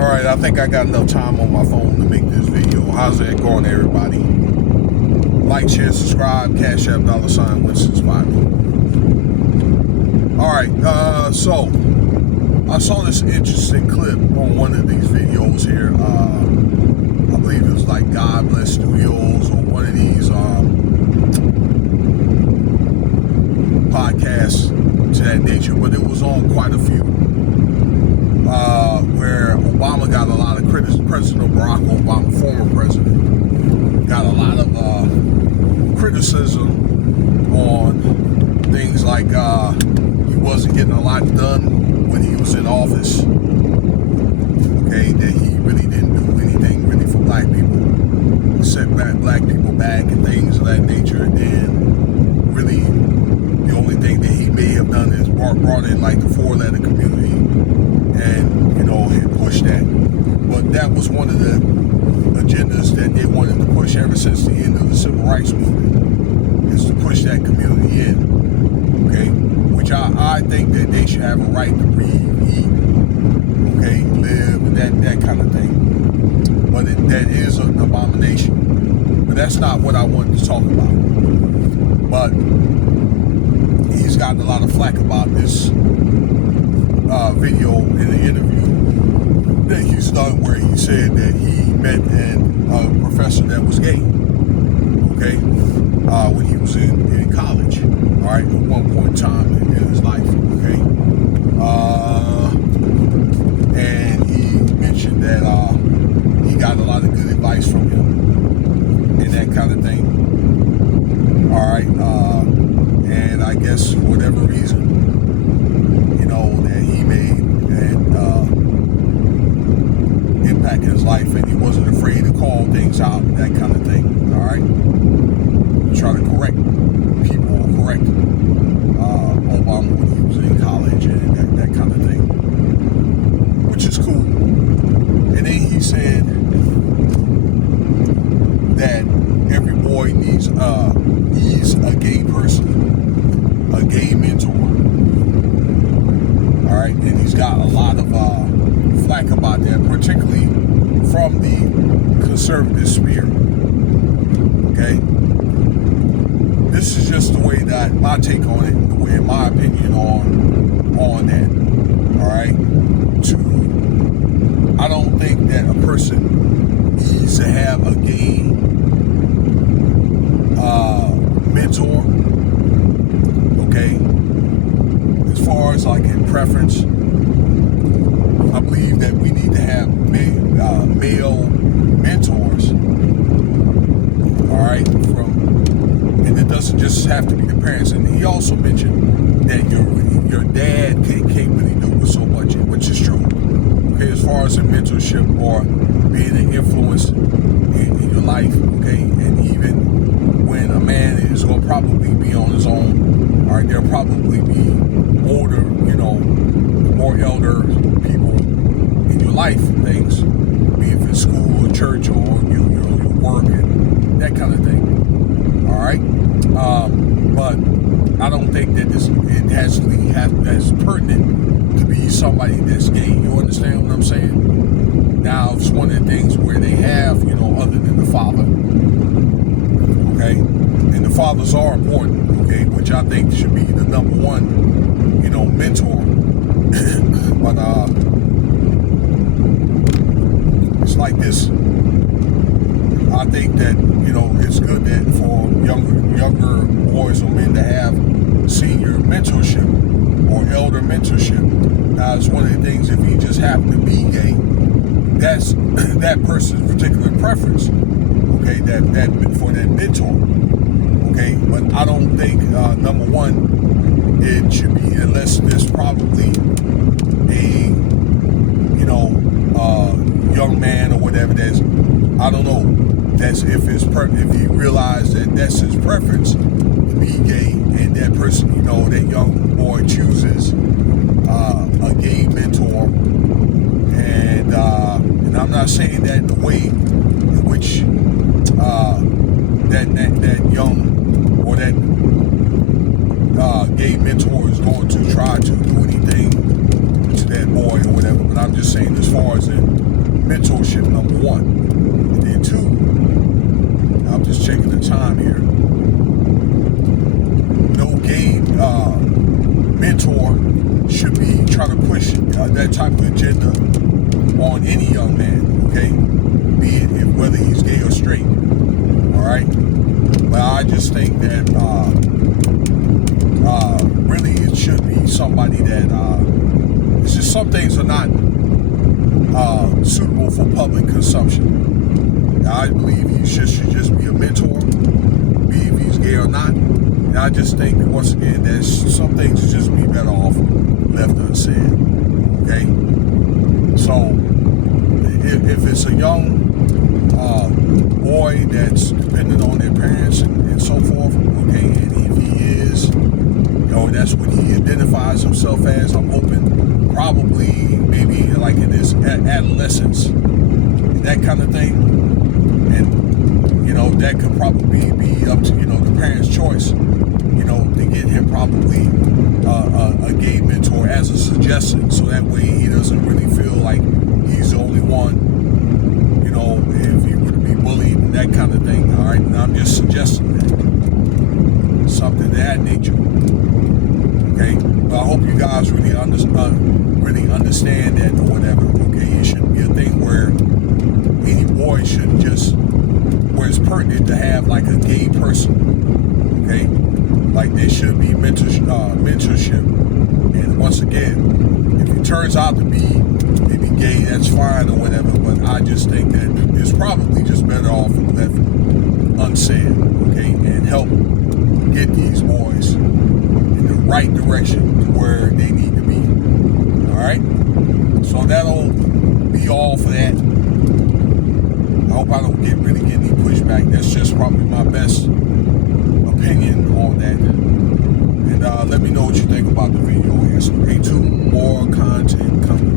Alright, I think I got enough time on my phone to make this video. How's it going, everybody? Like, share, subscribe, Cash App, $ Winston Spivey. Alright, so I saw this interesting clip on one of these videos here. I believe it was like God Bless Studios or one of these podcasts to that nature, but it was on quite a few. Where Obama got a lot of criticism, President Barack Obama, former president, got a lot of criticism on things like he wasn't getting a lot done when he was in office. Okay, that he really didn't do anything really for black people, set black people back and things of that nature. And then really the only thing that he may have done is brought in like the four-letter community and, you know, had pushed that. But that was one of the agendas that they wanted to push ever since the end of the Civil Rights Movement, is to push that community in, okay? Which I think that they should have a right to breathe, eat, okay, live, and that kind of thing. But that is an abomination. But that's not what I wanted to talk about. But he's gotten a lot of flack about this video in the interview that he's done, where he said that he met a professor that was gay, okay, when he was in college, all right, at one point in time in his life, okay, and he mentioned that he got a lot of good advice from him and that kind of thing, all right, and I guess for whatever reason, you know, that he made and impact in his life, and he wasn't afraid to call things out, that kind of thing, all right? Try to correct people, correct Obama when he was in college and that kind of thing, which is cool. And then he said that every boy needs a gay person, a gay mentor. All right, and he's got a lot of flack about that, particularly from the conservative sphere. Okay, this is just the way that my take on it, the way, in my opinion, on that. All right, I don't think that a person needs to have a gay mentor. Okay, as far as like in preference, I believe that we need to have male mentors, all right, and it doesn't just have to be the parents. And he also mentioned that your dad can't really do so much, which is true, okay, as far as a mentorship or being an influence in your life, okay, and even when a man is going to probably be on his own, all right, there'll probably be older, you know, more elder people in your life, things, be it in school or church or your work and that kind of thing. All right, but I don't think that it has to be as pertinent to be somebody that's gay. You understand what I'm saying? Now it's one of the things where they have, you know, other than the father, okay, and the fathers are important, okay, which I think should be the number one, you know, mentor. But it's like this. I think that, you know, it's good that for younger boys or men to have senior mentorship or elder mentorship. Now, it's one of the things, if he just happened to be gay, that's that person's particular preference, okay, that for that mentor, okay. But I don't think, number one, it should be, unless there's probably a, you know, young man or whatever that's, I don't know, that's if he realized that that's his preference to be gay, and that person, you know, that young boy chooses a gay mentor, and I'm not saying that the way in which that young or that gay mentor is going to try to do anything to that boy or whatever, but I'm just saying, as far as mentorship, number one. And then two, I'm just checking the time here. No gay mentor should be trying to push that type of agenda on any young man, okay? Be it whether he's gay or straight, all right? But I just think that really it should be somebody that it's just some things are not suitable for public consumption. I believe he should just be a mentor, be if he's gay or not. And I just think, once again, that some things would just be better off left unsaid. Okay? So, if it's a young boy that's dependent on their parents and so forth, okay, and if he is, that's what he identifies himself as, I'm hoping probably maybe like in his adolescence, that kind of thing. And that could probably be up to the parents' choice, to get him probably a gay mentor as a suggestion, so that way he doesn't really feel like he's the only one, if he would be bullied and that kind of thing. All right, and I'm just suggesting that something of that nature. Okay, but I hope you guys really understand that or whatever. Okay, it shouldn't be a thing where any boy should just, where it's pertinent to have like a gay person. Okay, like there should be mentorship. And once again, if it turns out to be maybe gay, that's fine or whatever. But I just think that it's probably just better off left unsaid. Okay, and help get these boys in the right direction to where they need to be. All right, so that'll be all for that. I hope I don't really get any pushback. That's just probably my best opinion on that. And let me know what you think about the video. Stay tuned, more content coming.